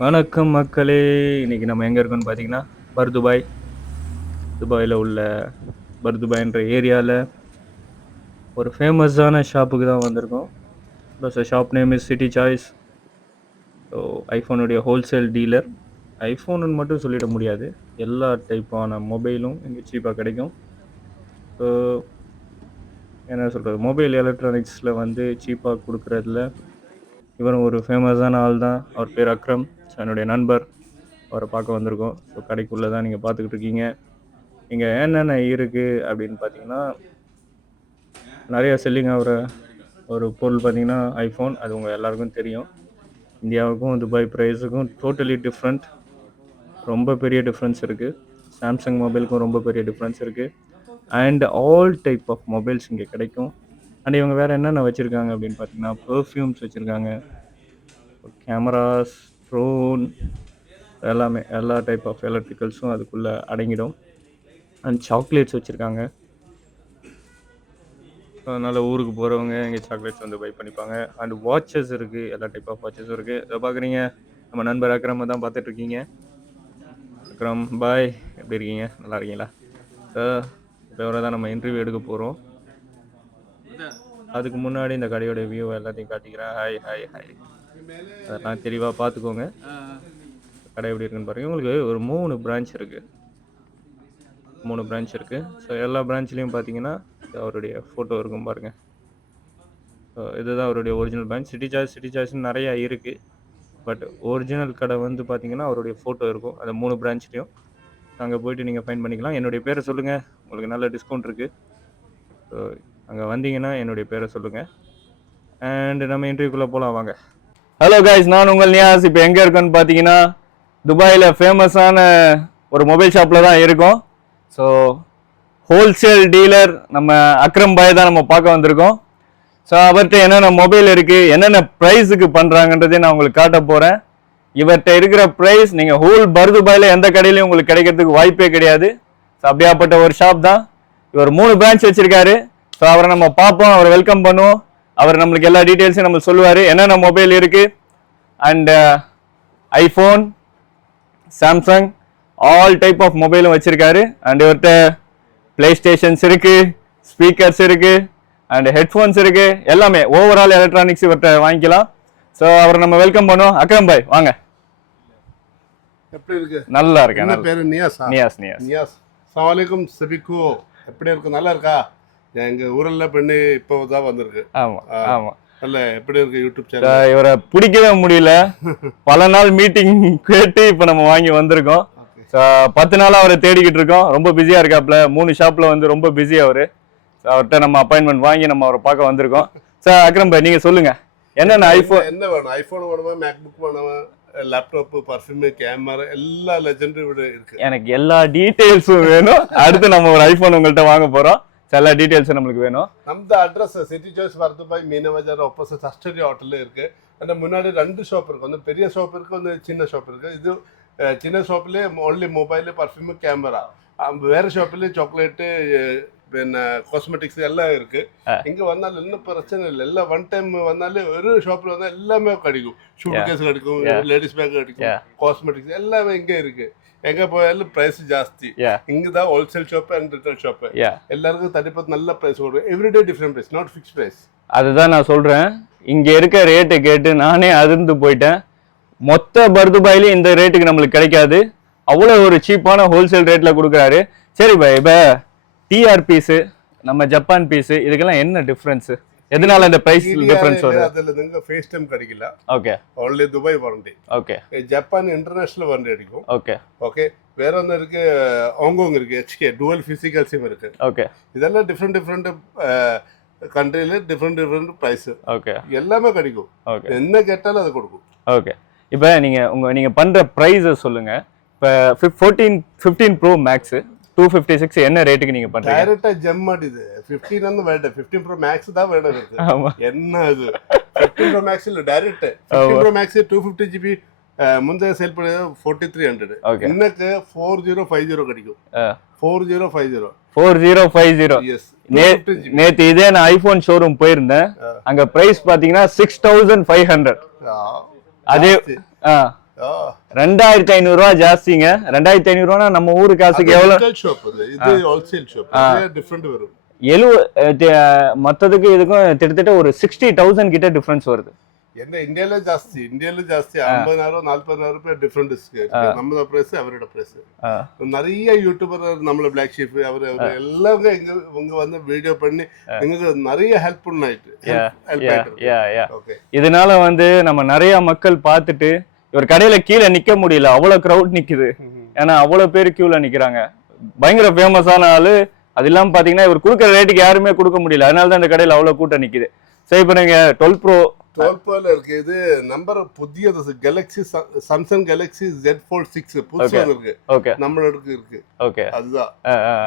வணக்கம் மக்களே. இன்னைக்கு நம்ம எங்கே இருக்கோம்னு பார்த்தீங்கன்னா பர்துபாய். துபாயில் உள்ள பர்துபாய்ன்ற ஏரியாவில் ஒரு ஃபேமஸான ஷாப்புக்கு தான் வந்திருக்கோம். Plus shop name is city choice so ஐஃபோனுடைய wholesale dealer ஐஃபோனுன்னு மட்டும் சொல்லிட முடியாது. எல்லா டைப்பான மொபைலும் இங்கே சீப்பாக கிடைக்கும். ஸோ என்ன சொல்கிறது மொபைல் எலக்ட்ரானிக்ஸில் வந்து சீப்பாக கொடுக்குறதுல இவரும் ஒரு ஃபேமஸான ஆள் தான் அவர் பேர் அக்ரம். என்னுடைய நண்பர். அவரை பார்க்க வந்திருக்கோம். ஸோ கடைக்குள்ளே தான் நீங்கள் பார்த்துக்கிட்டு இருக்கீங்க. இங்கே என்னென்ன இருக்குது அப்படின்னு பார்த்தீங்கன்னா நிறையா செல்லிங் ஆகிற ஒரு பொருள் பார்த்தீங்கன்னா ஐஃபோன் அது உங்கள் எல்லாருக்கும் தெரியும். இந்தியாவுக்கும் துபாய் ப்ரைஸுக்கும் டோட்டலி டிஃப்ரெண்ட் ரொம்ப பெரிய டிஃப்ரென்ஸ் இருக்குது சாம்சங் மொபைலுக்கும் ரொம்ப பெரிய டிஃப்ரென்ஸ் இருக்குது and all type of mobiles இங்கே கிடைக்கும். அண்ட் இவங்க வேறு என்னென்ன வச்சுருக்காங்க அப்படின்னு பார்த்தீங்கன்னா பர்ஃப்யூம்ஸ் வச்சுருக்காங்க. கேமராஸ் ட்ரோன் எல்லாமே எல்லா டைப் ஆஃப் எலக்ட்ரிக்கல்ஸும் அதுக்குள்ளே அடங்கிடும். அண்ட் சாக்லேட்ஸ் வச்சுருக்காங்க. அதனால் ஊருக்கு போகிறவங்க இங்கே சாக்லேட்ஸ் வந்து பை பண்ணிப்பாங்க. அண்ட் வாட்சஸ் இருக்குது எல்லா டைப் ஆஃப் வாட்சஸும் இருக்குது இதை பார்க்குறீங்க நம்ம நண்பர் அக்கிரம தான் பார்த்துட்ருக்கீங்க விக்ரம் பாய் எப்படி இருக்கீங்க? நல்லா இருக்கீங்களா? சார் இப்போ தான் நம்ம இன்டர்வியூ எடுக்க போகிறோம் அதுக்கு முன்னாடி இந்த கடையோட வியூ எல்லாத்தையும் காட்டிக்கிறேன். ஹாய் ஹாய் ஹாய் அதெல்லாம் தெளிவாக பார்த்துக்கோங்க. கடை எப்படி இருக்குன்னு பாருங்க. உங்களுக்கு ஒரு மூணு பிரான்ச் இருக்குது மூணு பிரான்ச் இருக்குது ஸோ எல்லா பிரான்ச்லேயும் பார்த்தீங்கன்னா அவருடைய ஃபோட்டோ இருக்கும் பாருங்கள் ஸோ இதுதான் அவருடைய original branch city charge city சார்ஜ்னு நிறையா இருக்குது பட் ஒரிஜினல் கடை வந்து பார்த்தீங்கன்னா அவருடைய ஃபோட்டோ இருக்கும். அந்த மூணு பிரான்ச்லேயும் அங்கே போயிட்டு நீங்கள் ஃபைன் பண்ணிக்கலாம். என்னுடைய பேரை சொல்லுங்கள் உங்களுக்கு நல்ல டிஸ்கவுண்ட் இருக்குது ஸோ அங்கே வந்தீங்கன்னா என்னுடைய பேரை சொல்லுங்கள் அண்ட் நம்ம இன்டர்வியூக்குள்ளே போகலாம் வாங்க. ஹலோ காய்ஸ் நான் உங்கள் நியாஸ். இப்போ எங்கே இருக்கோன்னு பார்த்தீங்கன்னா துபாயில் ஃபேமஸான ஒரு மொபைல் ஷாப்பில் தான் இருக்கோம். ஸோ ஹோல்சேல் டீலர் நம்ம அக்ரம் பாய் தான் நம்ம பார்க்க வந்திருக்கோம். ஸோ அவர்கிட்ட என்னென்ன மொபைல் இருக்குது என்னென்ன ப்ரைஸுக்கு பண்ணுறாங்கன்றதே நான் உங்களுக்கு காட்ட போகிறேன் இவர்கிட்ட இருக்கிற ப்ரைஸ் நீங்கள் ஹோல் பர்துபாயில் எந்த கடையிலையும் உங்களுக்கு கிடைக்கிறதுக்கு வாய்ப்பே கிடையாது. ஸோ அப்படியாப்பட்ட ஒரு ஷாப் தான். இவர் மூணு பிரான்ச் வச்சுருக்காரு. ஸோ அவரை நம்ம பார்ப்போம் அவரை வெல்கம் பண்ணுவோம். அவர் நம்மளுக்கு எல்லா டீட்டெயில்ஸும் நம்ம சொல்லுவார். என்னென்ன மொபைல் இருக்குது and iPhone Samsung all type of மொபைலும் வச்சுருக்காரு. அண்ட் இவர்கிட்ட ப்ளே ஸ்டேஷன்ஸ் இருக்குது ஸ்பீக்கர்ஸ் இருக்குது அண்ட் ஹெட்ஃபோன்ஸ் இருக்கு. எல்லாமே. ஓவரால் எலக்ட்ரானிக்ஸ் இவர்கிட்ட வாங்கிக்கலாம். ஸோ அவரை நம்ம வெல்கம் பண்ணுவோம். அக்ரம் பாய் வாங்க. எப்படி இருக்கு? நல்லா இருக்கேன். என்ன பேரு நியாஸா நியாஸ் நியாஸ். நியாஸ் சவாலிக்கும் சபிக்கு. எப்படி இருக்கு? நல்லா இருக்கா? எங்க ஊர்ல பெண்ணு இப்போ தான் வந்திருக்கு. ஆமா. ஆமா. நல்ல எப்படி இருக்கு யூடியூப் சேனல்? இவரை பிடிக்கவே முடியல. பல நாள் மீட்டிங் கேட்டு இப்போ நம்ம வாங்கி வந்திருக்கோம். பத்து நாளா அவரை தேடிக்கிட்டு இருக்கோம். ரொம்ப பிஸியா இருக்காப்ல. மூணு ஷாப்ல வந்து ரொம்ப பிஸி அவரு. அவர்கிட்ட நம்ம அப்பாயின்மெண்ட் வாங்கி நம்ம அவரை பார்க்க வந்திருக்கோம். சார் அக்ரம் பாய் நீங்கள் சொல்லுங்கள் என்னென்ன ஐஃபோன் என்ன வேணும்? ஐஃபோன் வேணுமா? மேக்புக் வேணுமா? லேப்டாப்பு பர்ஃப்யூமு கேமரா எல்லா லெஜெண்டரி விட இருக்கு. எனக்கு எல்லா டீட்டெயில்ஸும் வேணும். அடுத்து நம்ம ஒரு ஐஃபோன் உங்கள்கிட்ட வாங்க போகிறோம் எல்லா டீட்டெயில்ஸும் நம்மளுக்கு வேணும். நம்ம அட்ரஸ் சிட்டி சாய்ஸ் வரதுபாய் மீனவஜார் ஆப்போசிட் அஸ்டரி ஹோட்டலில் இருக்குது அந்த முன்னாடி ரெண்டு ஷாப் இருக்குது ஒன்று பெரிய ஷாப் இருக்குது ஒன்று சின்ன ஷாப் இருக்குது இது சின்ன ஷாப்லேயே ஒன்லி மொபைலு பர்ஃப்யூமு கேமரா வேறு ஷாப்லேயே சாக்லேட்டு പിന്നെ காஸ்மெட்டிக்ஸ் எல்லாம் இருக்கு ஆ. இங்க வந்தாலும் இன்னும் பிரச்சனை இல்லை எல்லாம் ஒன் டைம் வந்தாலும் ஒரு ஷாப்ல வந்தா எல்லாமே கிடைக்கும் ஷூட் Yeah. கேஸ் கிடைக்கும் Yeah. லேடிஸ் பேக் கிடைக்கும் Yeah. காஸ்மெட்டிக்ஸ் எல்லாமே இங்க இருக்கு எங்க போயாலும் பிரைஸ் ஜாஸ்தி Yeah. இங்கதான் wholesale shop and retail shop yeah எல்லாருக்கும் தனிப்பத்து நல்ல பிரைஸ் வரும் everyday different price not fix price அதுதான் நான் சொல்றேன் இங்க இருக்க ரேட்டை கேட்டு நானே அதிர்ந்து போயிட்டேன் மொத்த பர்துபாயிலும் இந்த ரேட்டுக்கு நம்மளுக்கு கிடைக்காது அவ்வளோ ஒரு சீப்பான ஹோல்சேல் ரேட்ல கொடுக்குறாரு சரி பாய் இப்போ டிஆர் பீஸு நம்ம ஜப்பான் பீஸு இதுக்கெல்லாம் என்ன டிஃப்ரென்ஸ் எதனால இந்த பிரைஸ் டிஃப்ரென்ஸ் வருது? அதுல நீங்க ஃபேஸ் டைம் கிடைக்கல. Okay only Dubai warranty okay Japan international warranty அடிக்கும். ஓகே ஓகே வேற ஒன்று இருக்கு ஹாங்காங் இருக்கு ஹெச்கே டுவல் பிசிக்கல் சிம் இருக்கு. ஓகே இதெல்லாம் டிஃப்ரெண்ட் டிஃப்ரெண்ட் கண்ட்ரில டிஃப்ரெண்ட் டிஃப்ரெண்ட் ப்ரைஸ் ஓகே எல்லாமே கிடைக்கும். ஓகே என்ன கேட்டாலும் அது கொடுக்கும். ஓகே இப்போ நீங்க உங்க நீங்க பண்ற ப்ரைஸை சொல்லுங்க. இப்போ fourteen fifteen Pro Max two fifty six என்ன ரேட்டுக்கு நீங்க பண்றீங்க? டைரக்டா ஜெம் மாட்டுது ஃபிஃப்டீன் வந்து வேண்டாம் ஃபிஃப்டீன் ப்ரோ மேக்ஸ் தான் வேணும் இருக்கு. என்ன இது ஃபிஃப்டீன் ப்ரோ மேக்ஸ் இல்ல direct fifteen Pro Max two fifty GB முந்தைய சேல் பண்ணது ஃபோர்ட்டி த்ரீ ஹண்ட்ரட் இன்னக்கு ஃபோர் ஜீரோ ஃபைவ் ஜீரோ கிடைக்கும். Four zero five zero four zero five zero நேற்று நேத்து இதே நான் ஐபோன் ஷோரூம் போயிருந்தேன். அங்க பிரைஸ் பாத்தீங்கன்னா சிக்ஸ் தௌசண்ட் ஃபைவ் ஹண்ட்ரட் அதே ரெண்டாயிரத்தி ஐநூறு ரூபா ஜாஸ்திங்க. ரெண்டாயிரத்தி ஐநூறு ரூபா நம்ம ஊரு காசுக்கு எவ்வளவு ஷாப் இது ஹோல்சேல் ஷாப் டிஃபரெண்ட் வரும். எழுவது மற்றதுக்கு இதுக்கும் கிட்டத்தட்ட ஒரு சிக்ஸ்டி தௌசண்ட் கிட்ட டிஃப்ரென்ஸ் வருது. என்ன இந்தியால ஜாஸ்தி. இந்தியால ஜாஸ்தி. ஐம்பதாயிரம் நாற்பதாயிரம் ரூபாய் டிஃப்ரெண்ட் இருக்கு. நம்மளோட பிரைஸ் அவரோட பிரைஸ் நிறைய யூடியூபர் நம்மள பிளாக் ஷீப் அவர் அவர் எல்லாருமே எங்க இவங்க வந்து வீடியோ பண்ணி எங்களுக்கு நிறைய ஹெல்ப் பண்ணாயிட்டு. இதனால வந்து நம்ம நிறைய மக்கள் பார்த்துட்டு இவர் கடையில கீழே நிக்க முடியல. அவ்வளவு கிரவுட் நிக்குது. ஏன்னா அவ்வளவு பேர் கியூல நிக்கிறாங்க. பயங்கர ஃபேமஸான ஆளு. அது இல்லாம பாத்தீங்கன்னா இவர் கொடுக்குற ரேட்டுக்கு யாருமே கொடுக்க முடியல. அதனால தான் இந்த கடையில அவ்வளவு கூட்டம் நிக்குது. சரி இப்ப நீங்க டுவெல் ப்ரோ டுவெல் ப்ரோல இருக்கு இது நம்பர் புதிய Galaxy Samsung Galaxy Z four six புதுசா இருக்கு நம்மளுக்கு இருக்கு. ஓகே அதுதான்.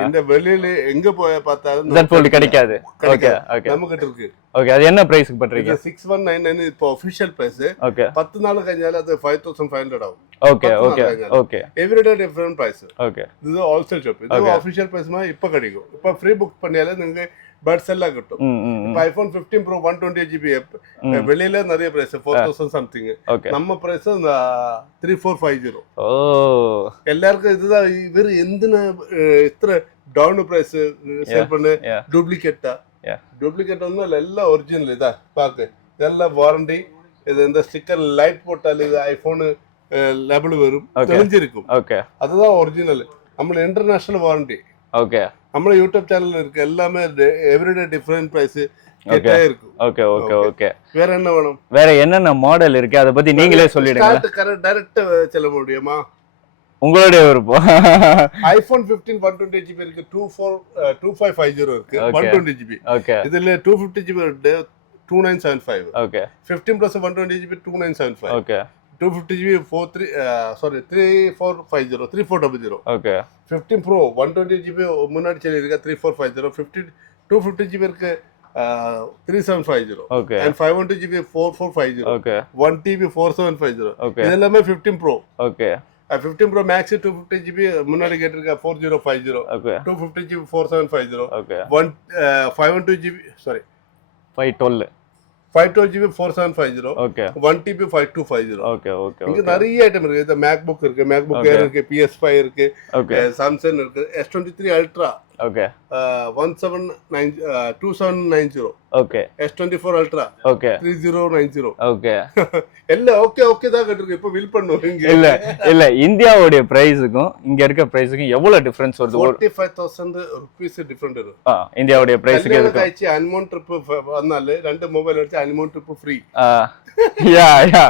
இந்த வெளியில எங்க போய் பார்த்தாலும் ஜெட் ஃபோல்டு கிடைக்காது. ஓகே நம்ம கிட்ட இருக்கு. ஓகே அது என்ன பிரைஸ்க்கு பண்றீங்க? சிக்ஸ் ஒன் நைன் நைன் இப்போ ஒஃபிஷியல் பிரைஸ் ஓகே பத்து நாள் கழிஞ்சாலும் அது ஃபைவ் தௌசண்ட் ஃபைவ் ஹண்ட்ரட் ஆகும். Okay okay okay every day different price okay இது ஹோல்சேல் ஷாப் இது ஆஃபிஷியல் பிரைஸ்மா இப்போ கிடைக்கும். இப்ப ஃப்ரீ புக் பண்ணியாலே நீங்க ബഡ്സ് എല്ലാം കിട്ടും ம் ம் ഇപ്പൊ iPhone fifteen pro one twenty G B വെളിയിലെ നിറയെ price four thousand something okay നമ്മ price three four five zero ஓ എല്ലാവർക്കും ഇതാ ഇവർ എന്തിനാ ഏഹ്, ഇത്ര down price sale പണ്ണ് yeah. ഡ്യൂപ്ലിക്കേറ്റാ Yeah. Duplicate ഒന്നുമല്ല എല്ലാം ഒറിജിനൽ ഇതാ പാക്ക് ഇതെല്ലാം വാറണ്ടി ഇത് എന്താ സ്റ്റിക്കർ ലൈറ്റ് പോട്ടാൽ ഇത് ഐഫോണ് ലേബിൾ വരും Okay. തെളിഞ്ഞിരിക്കും ஓகே அதுதான் ஒரிஜினல் நம்ம இன்டர்நேஷனல் வாரண்டி நம்ம யூடியூப் சேனல்ல இருக்க எல்லாமே எவ்ரிடே டிஃபரெண்ட் பிரைஸ் கேட்டே இருக்கும். ஓகே ஓகே ஓகே வேற என்ன வேணும்? வேற என்னென்ன மாடல் இருக்கு? அதை பத்தி நீங்களே சொல்லிடுங்க டைரக்ட் செல்ல முடியுமா? உங்களுடைய விருப்பம். ஐபோன் 15 ஒன் டுவெண்ட்டி ஜிபி இருக்கு two four two five five zero இருக்கு. ஒன் டுவெண்ட்டி ஜிபி ஓகே இதுல two fifty GB two nine seven five okay fifteen plus one twenty GB two nine seven five okay two fifty GB four three sorry three four five zero three four double zero okay fifteen Pro one twenty GB முன்னாடி சொல்லியிருக்கா three four five zero fifty two fifty GB இருக்கு three seven five zero okay and five one two GB four four five zero okay one TB four seven five zero okay இது எல்லாமே fifteen Pro okay fifteen Pro Max two fifty GB முன்னாடி கேட்டிருக்கா four zero five zero okay two fifty GB four seven five zero okay one five one two GB sorry five twelve five twelve GB four seven five zero okay one TB five two five zero okay okay இங்க நிறைய item இருக்கு. இந்த MacBook இருக்கு MacBook. Air இருக்கு PS five இருக்கு okay Samsung இருக்கு S twenty three Ultra okay one seven nine two seven nine zero okay S twenty four Ultra okay three zero nine zero okay இல்ல okay okay தான் கட்டிருக்கு இப்போ will பண்ணுவோம் இங்க. இல்ல இல்ல இந்தியாவுடைய பிரைஸுக்கும் இங்க இருக்க பிரைஸுக்கும் எவ்வளவு டிஃபரன்ஸ் வருது? Forty five thousand rupees different இருக்கு. இந்தியாவுடைய பிரைஸுக்கு எதுக்கு? ஆயிடுச்சு அனிமோன் ட்ரிப் வந்தாலே ரெண்டு மொபைல் வச்சு அன்மோன் trip free yeah yeah.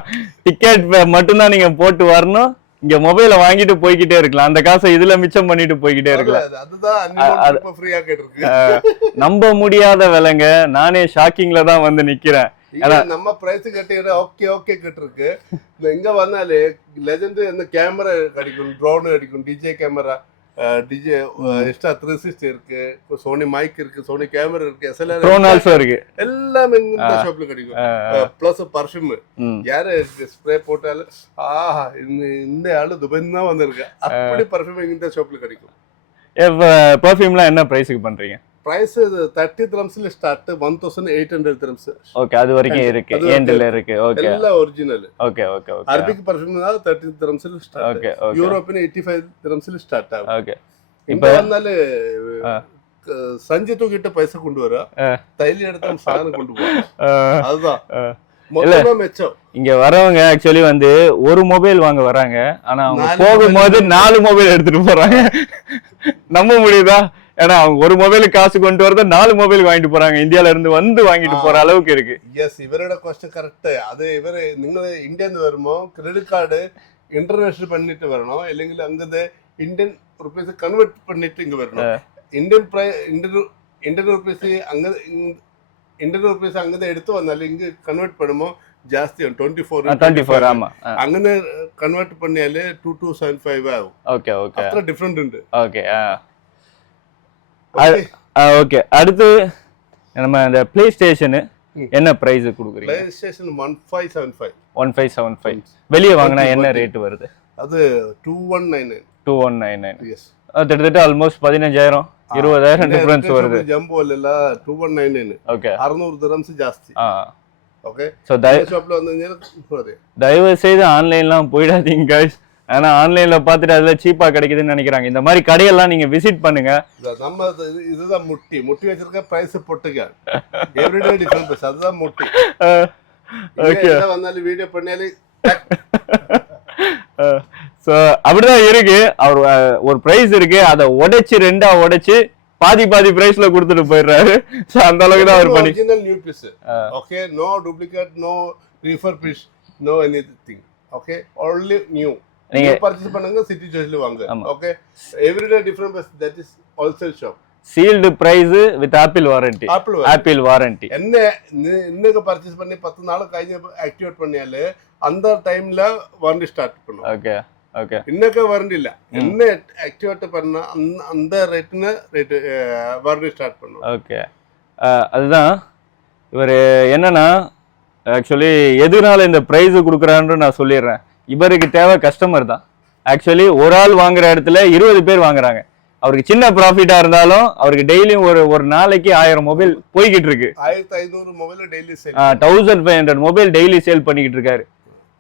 Ticket மட்டும் தான் நீங்க போட்டு வரணும். இங்க மொபைல வாங்கிட்டு போய்கிட்டே இருக்கலாம். அந்த காசை இதுல மிச்சம் பண்ணிட்டு போய்கிட்டே இருக்கலாம். நம்ப முடியாத விலைங்க. நானே ஷாக்கிங்ல தான் வந்து நிக்கிறேன். நம்ம பிரைஸ் கட்டிட்டு ஓகே ஓகே கட்டிருக்கு. எங்க வந்தாலே லெஜண்ட் இந்த கேமரா அடிக்கும் ட்ரோன் அடிக்கும் DJ camera DJ extra three sixty இருக்கு சோனி மைக் இருக்கு சோனி கேமரா இருக்கு எஸ்எல்ஆர் ட்ரோன் ஆல்சோ இருக்கு. எல்லாமே இந்த ஷாப்ல கிடைக்கும். Plus perfume. யாரு ஸ்ப்ரே போட்டாலும் ஆஹா இந்த இந்த ஆளு துபாய் தான் வந்திருக்கு அப்படி பர்ஃப்யூம் இந்த ஷாப்ல கிடைக்கும். இப்ப பெர்ஃப்யூம்லாம் என்ன பிரைஸுக்கு பண்றீங்க? Price thirty திரம்ஸ்ல start one thousand eight hundred dirhams okay அது வரைக்கும் இருக்கு. ஏண்டில் இருக்கு. ஓகே எல்லாம் original okay okay okay Arabic perfume தான் thirty திரம்ஸ்ல start okay European eighty five திரம்ஸ்ல start ஆகும். ஓகே இப்ப. க- சஞ்சய் தூக்கிட்ட பைசா கொண்டு வர. தைலி எடுத்து சாதனம் கொண்டு போவோம். அதுதான். இங்க வரவங்க ஆக்சுவலி வந்து ஒரு மொபைல் வாங்க வராங்க. ஆனா அவங்க போகும்போது நாலு மொபைல் எடுத்துட்டு போறாங்க. நம்ப முடியுதா? ஏன்னா அவங்க ஒரு மொபைல் காசு கொண்டு வரத நாலு மொபைல் வாங்கிட்டு போறாங்க. இந்தியால இருந்து வந்து வாங்கிட்டு போற அளவுக்கு இருக்கு. எஸ் இவரோட கொஸ்டின் கரெக்ட் அது இவர் நீங்க இந்தியாந்து வருமோ? கிரெடிட் கார்டு இன்டர்நேஷனல் பண்ணிட்டு வரணும். இல்லைங்களா அங்கிருந்து இந்தியன் ருபீஸ் கன்வெர்ட் பண்ணிட்டு இங்க வரணும். இந்தியன் பிரை இந்தியன் இந்தியன் ருபீஸ் அங்க இந்தியன் ருபீஸ் அங்கதான் எடுத்து வந்தாலும் இங்க கன்வெர்ட் பண்ணுமோ? ஜாஸ்தி டுவெண்ட்டி ஃபோர் டுவெண்ட்டி ஃபோர் ஆமா. அங்கே கன்வெர்ட் பண்ணியாலே டூ டூ செவன் ஃபைவ் ஆகும். ஓகே ஓகே அப்புறம் டிஃப்ரெண்ட் உண்டு. ஓகே ஓகே அடுத்து நம்ம இந்த பிளே ஸ்டேஷனு என்ன பிரைஸ் கொடுக்குறீங்க? PlayStation one five seven five one five seven five வெளியே வாங்கினா என்ன ரேட் வருது? அது two one nine nine two one nine nine yes கிட்டத்தட்ட ஆல்மோஸ்ட் பதினஞ்சாயிரம் இருபதாயிரம் டிஃபரன்ஸ் வருது. ஜம்போ இல்ல two one nine nine okay அறுநூறு திரம்ஸ் ஜாஸ்தி. ஆ. ஓகே ஸோ தயவு ஷாப்பில் வந்து தயவு செய்து ஆன்லைன்லாம் போயிடாதீங்க கைஸ் ஏன்னா ஆன்லைன்ல பார்த்துட்டு அதில் சீப்பா கிடைக்குதுன்னு நினைக்கிறாங்க. இந்த மாதிரி கடையெல்லாம் நீங்க விசிட் பண்ணுங்க. நம்ம இது- இதுதான் முட்டி. முட்டி வச்சிருக்க பிரைஸ் பொட்டுங்க எவ்ரிடே டிஃபரெண்ட் பிரைஸ் அதுதான் முட்டி. ஓகே வந்தாலும் வீடியோ பண்ணாலே ஸோ அப்படிதான் இருக்கு. அவர் ஒரு பிரைஸ் இருக்கு. அதை உடைச்சு ரெண்டா உடைச்சு பாதி பாதி பிரைஸ்ல கொடுத்துட்டு போயிடுறாரு. ஸோ அந்த அளவுக்கு தான் அவர் பண்ணி new piece okay no duplicate no refurb piece no anything okay only new நீங்க பர்ச்சேஸ் பண்ணுங்க சிட்டி சாய்ஸ்ல வாங்க. Okay everyday different price that is wholesale shop sealed price with Apple warranty Apple Apple warranty என்ன இன்னு- இன்னைக்கு purchase பண்ணி பத்து நாள் கழிஞ்சு ஆக்டிவேட் பண்ணியாலே அந்த டைம்ல வாரண்டி ஸ்டார்ட் பண்ணும். ஓகே ஓகே இன்னைக்கு வாரண்டி இல்ல. என்ன ஆக்டிவேட் பண்ண அந்த- அந்த ரேட்னு ரேட் வாரண்டி ஸ்டார்ட் பண்ணும். ஓகே அதுதான். இவர் என்னன்னா ஆக்சுவலி எதுனால இந்த ப்ரைஸ் கொடுக்குறான்னு நான் சொல்லிடுறேன். இவருக்கு தேவை கஸ்டமர் தான். ஆக்சுவலி ஒரு ஆள் வாங்குற இடத்துல இருபது பேர் வாங்குறாங்க. அவருக்கு சின்ன ப்ராஃபிட்டா இருந்தாலும் அவருக்கு டெய்லியும் ஒரு ஒரு நாளைக்கு ஆயிரம் மொபைல் போய்கிட்டு இருக்கு. ஆயிரத்தி ஐநூறு mobile daily sale thousand five hundred mobile daily sale பண்ணிக்கிட்டு இருக்காரு.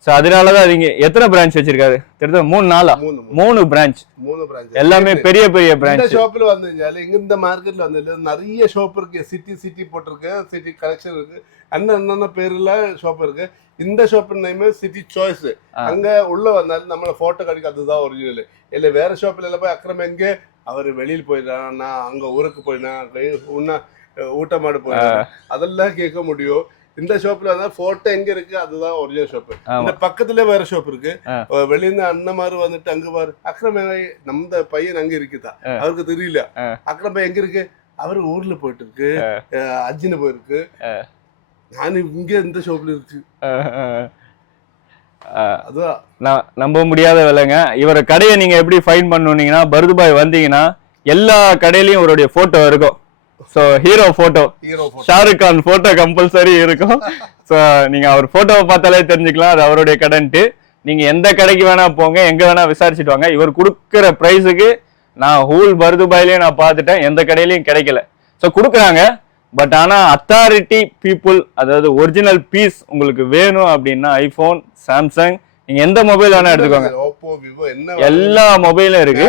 ஸோ அதனால தான் நீங்க எத்தனை பிரான்ச் வச்சிருக்காரு? கிட்டத்தட்ட மூணு நாளா? மூணு பிரான்ச் மூணு பிரான்ச் எல்லாமே பெரிய பெரிய பிரான்ச் ஷாப்ல வந்து இங்க இந்த மார்க்கெட்ல வந்து நிறைய ஷாப் இருக்கு. சிட்டி சிட்டி போட்டிருக்கு சிட்டி கலெக்ஷன் இருக்கு. அண்ணன் என்னென்ன பேர்ல ஷாப் இருக்கு. இந்த ஷாப் நேம் சிட்டி சாய்ஸ். அங்க உள்ள வந்தாலும் நம்மள போட்டோ கிடைக்கும் அதுதான் ஒரிஜினல் இல்ல வேற ஷாப்ல எல்லாம் போய் அக்கிரமம் எங்க? அவர் வெளியில் போயிடுறான் நான் அங்க ஊருக்கு போயிடேன் உன்ன ஊட்டமாடு போயிடுறேன் அதெல்லாம் கேட்க முடியும். இந்த ஷாப்ல வந்தா போட்டோ எங்க இருக்கு? அதுதான் ஒரிஜினல் ஷாப் இந்த பக்கத்துல வேற ஷாப் இருக்கு. ஆ. அஹ் வெளிய இருந்து அண்ணன் மாதிரி வந்துட்டு அங்க பாரு. அக்ரம் நம்ம பையன் அங்க இருக்குதா. அவருக்கு தெரியல. அக்ரம் பையன் எங்க இருக்கு? அவர் ஊர்ல போயிட்டு இருக்கு அஜின போயிருக்கு. நான் இங்க இந்த ஷாப்ல இருக்கு. அதான் நான் நம்ப முடியாத விலைங்க. இவர கடையை நீங்க எப்படி ஃபைன் பண்ணுனீங்கன்னா பருதுபாய் வந்தீங்கன்னா எல்லா கடையிலயும் இவருடைய போட்டோ இருக்கும். So hero photo Shahrukh Khan photo compulsory இருக்கும். ஸோ நீங்க அவர் போட்டோவை பார்த்தாலே தெரிஞ்சுக்கலாம். அது அவருடைய கடைன்ட்டு நீங்க எந்த கடைக்கு வேணா போங்க எங்க வேணா விசாரிச்சுட்டு வாங்க. இவர் கொடுக்குற ப்ரைஸுக்கு நான் ஹூல் பருதுபாயிலையும் நான் பார்த்துட்டேன். எந்த கடையிலையும் கிடைக்கல. ஸோ கொடுக்குறாங்க. பட் ஆனா அத்தாரிட்டி பீப்புள் அதாவது ஒரிஜினல் பீஸ் உங்களுக்கு வேணும் அப்படின்னா ஐபோன் சாம்சங் நீங்க எந்த மொபைல் வேணா எடுத்துக்கோங்க. ஓப்போ விவோ என்ன எல்லா மொபைலும் இருக்கு.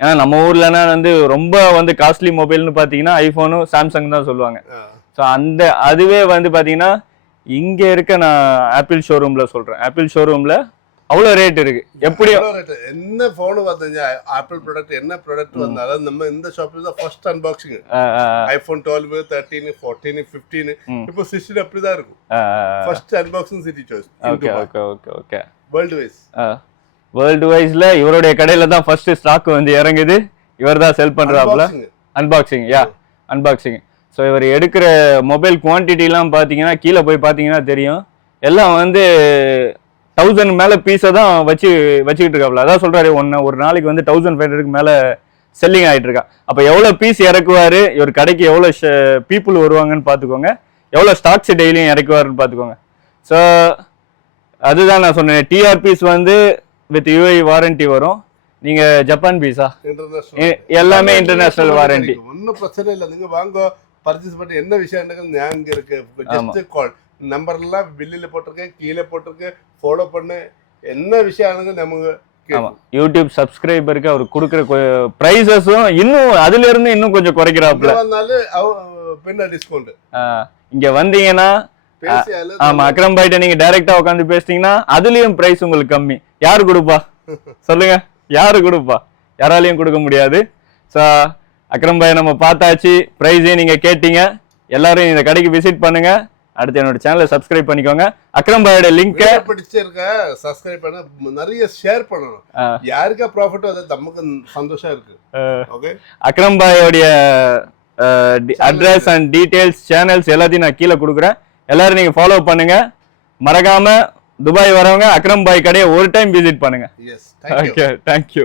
ஏன்னா நம்ம ஊர்லனா வந்து ரொம்ப வந்து காஸ்ட்லி மொபைல்னு பாத்தீங்கன்னா ஐபோனும் சாம்சங் தான் சொல்லுவாங்க. ஸோ அந்த அதுவே வந்து பாத்தீங்கன்னா இங்க இருக்க நான் ஆப்பிள் ஷோரூம்ல சொல்றேன். ஆப்பிள் ஷோரூம்ல அவ்வளோ ரேட் இருக்கு. எப்படியும் என்ன போன் வந்தீங்க? ஆப்பிள் ப்ராடக்ட் என்ன ப்ராடக்ட் வந்தாலும் நம்ம இந்த ஷாப்ல தான் first unboxing iPhone twelve thirteen fourteen fifteen. இப்போ சிக்ஸ்டீன் அப்படிதான் இருக்கும். அஹ், அஹ், first unboxing city choice okay okay okay okay. World wise world வைஸ்ல இவருடைய கடையில தான் ஃபர்ஸ்ட் ஸ்டாக் வந்து இறங்குது. இவர் தான் செல் பண்றாப்ல. அன்பாக்சிங் யா அன்பாக்சிங் ஸோ இவர் எடுக்கிற மொபைல் குவான்டிட்டிலாம் பார்த்தீங்கன்னா கீழே போய் பார்த்தீங்கன்னா தெரியும். எல்லாம் வந்து தௌசண்ட் மேலே பீஸை தான் வச்சு வச்சுக்கிட்டு இருக்காப்ல. அதான் சொல்றாரு ஒன்று ஒரு நாளைக்கு வந்து தௌசண்ட் ஃபைவ் ஹண்ட்ரடுக்கு மேலே செல்லிங் ஆகிட்டு இருக்கா. அப்போ எவ்வளோ பீஸ் இறக்குவாரு? இவர் கடைக்கு எவ்வளோ பீப்புள் வருவாங்கன்னு பார்த்துக்கோங்க எவ்வளோ ஸ்டாக்ஸ் டெய்லியும் இறக்குவாருன்னு பார்த்துக்கோங்க ஸோ அதுதான் நான் சொன்னேன். டிஆர்பிஸ் வந்து வித் யூஐ வாரண்டி வரும். நீங்க ஜப்பான் பீஸா எல்லாமே இன்டர்நேஷனல் வாரண்டி ஒன்றும் பிரச்சனை இல்லை. நீங்க வாங்க பர்ச்சேஸ் பண்ணி என்ன விஷயம் இங்க இருக்கு. ஜஸ்ட் கால் நம்பர் எல்லாம் பில்லில போட்டிருக்கேன் கீழே போட்டிருக்கேன் ஃபாலோ பண்ணு. என்ன விஷயம் நமக்கு ஆமா. யூடியூப் சப்ஸ்கிரைபருக்கு அவர் கொடுக்குற ப்ரைஸஸும் இன்னும் அதுல இருந்து இன்னும் கொஞ்சம் அவ- பின்ன டிஸ்கவுண்ட் இங்க வந்தீங்கன்னா ஆமா அக்ரம் பாய்ட்ட நீங்க டைரக்டா உட்காந்து பேசிட்டீங்கன்னா அதுலயும் பிரைஸ் உங்களுக்கு கம்மி. யாரு கொடுப்பா? சொல்லுங்க. யாரு கொடுப்பா? யாராலையும் கொடுக்க முடியாது. ஸோ அக்ரம் பாய் நம்ம பார்த்தாச்சு. ப்ரைஸையும் நீங்க கேட்டீங்க. எல்லாரும் இந்த கடைக்கு விசிட் பண்ணுங்க. அடுத்து என்னோட சேனலை சப்ஸ்கிரைப் பண்ணிக்கோங்க. அக்ரம் பாயோட லிங்கை பிடிச்சிருக்க சப்ஸ்கிரைப் பண்ண. நிறைய ஷேர் பண்ணணும். யாருக்கா ப்ராஃபிட்டோ அது நமக்கு சந்தோஷம் இருக்கு. ஓகே அக்ரம் பாயோடைய அட்ரஸ் அண்ட் டீடைல்ஸ் சேனல்ஸ் எல்லாத்தையும் நான் கீழே கொடுக்குறேன். எல்லாரும் நீங்க ஃபாலோ பண்ணுங்க. மறக்காம துபாய் வரவங்க அக்ரம் பாய் கடையை ஒரு டைம் விசிட் பண்ணுங்க. Okay thank you